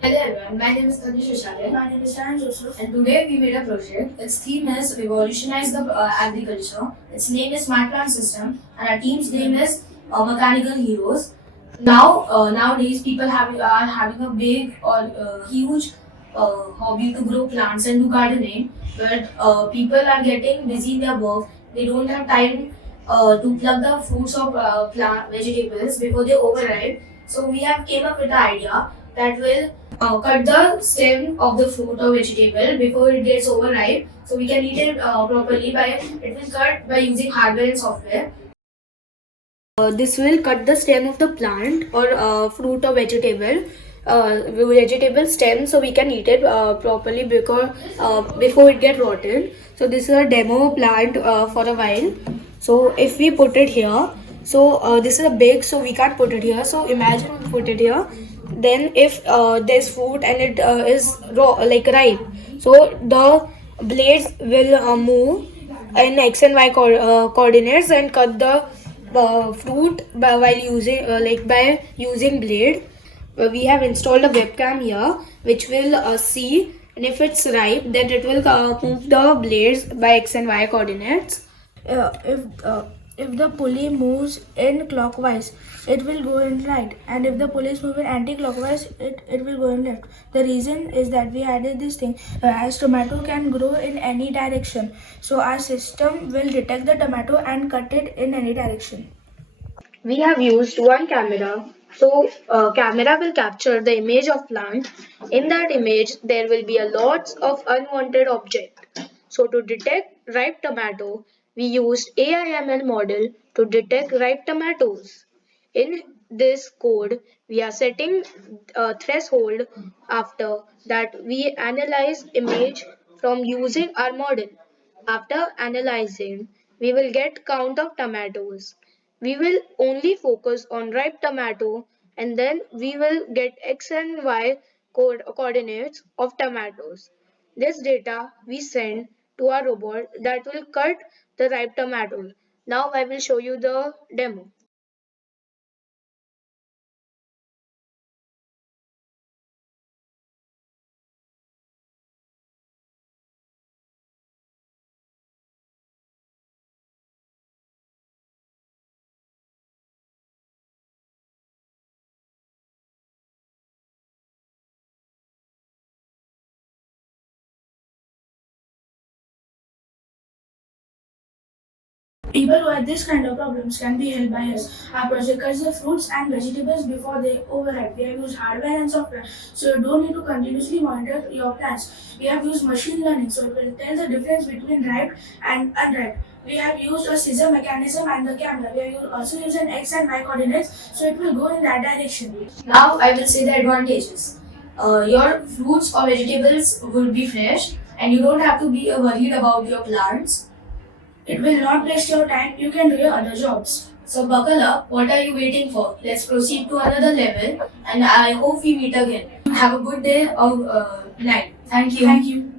Hello everyone, my name is Tanish. My name is Tanish. And today we made a project. Its theme is revolutionize the agriculture. Its name is Smart Plant System, and our team's name is Mechanical Heroes. Nowadays people are having a big or huge hobby to grow plants and do gardening, but people are getting busy in their work. They don't have time to pluck the fruits of plant vegetables before they overripe. So we have came up with the idea that will cut the stem of the fruit or vegetable before it gets overripe, so we can eat it properly. By it will cut by using hardware and software. This will cut the stem of the plant or fruit or vegetable stem, so we can eat it properly because before it get rotten. So this is a demo plant for a while. So if we put it here, so this is a big, so we can't put it here. So imagine we put it here. Then if there's fruit and it is raw, like ripe, so the blades will move in x and y coordinates and cut the fruit while using by using blade. We have installed a webcam here which will see, and if it's ripe then it will move the blades by x and y coordinates. Uh, if uh, if the pulley moves in clockwise, it will go in right, and if the pulley is moving anti-clockwise, it will go in left. The reason is that we added this thing as tomato can grow in any direction, so our system will detect the tomato and cut it in any direction. We have used one camera. So camera will capture the image of plant. In that image, there will be a lots of unwanted object. So to detect ripe tomato, we used AIML model to detect ripe tomatoes. In this code, we are setting a threshold. After that, we analyze image from using our model. After analyzing, we will get count of tomatoes. We will only focus on ripe tomato, and then we will get x and y coordinates of tomatoes. This data we send to our robot that will cut the ripe tomatoes. Now I will show you the demo. People who have this kind of problems can be helped by us. Our project cuts the fruits and vegetables before they overripe. We have used hardware and software, so you don't need to continuously monitor your plants. We have used machine learning, so it will tell the difference between ripe and unripe. We have used a scissor mechanism and the camera. We have also used an X and Y coordinates, so it will go in that direction. Now I will say the advantages. Your fruits or vegetables will be fresh, and you don't have to be worried about your plants. It will not waste your time. You can do your other jobs. So buckle up, what are you waiting for? Let's proceed to another level, and I hope we meet again. Have a good day or night. Thank you. Thank you.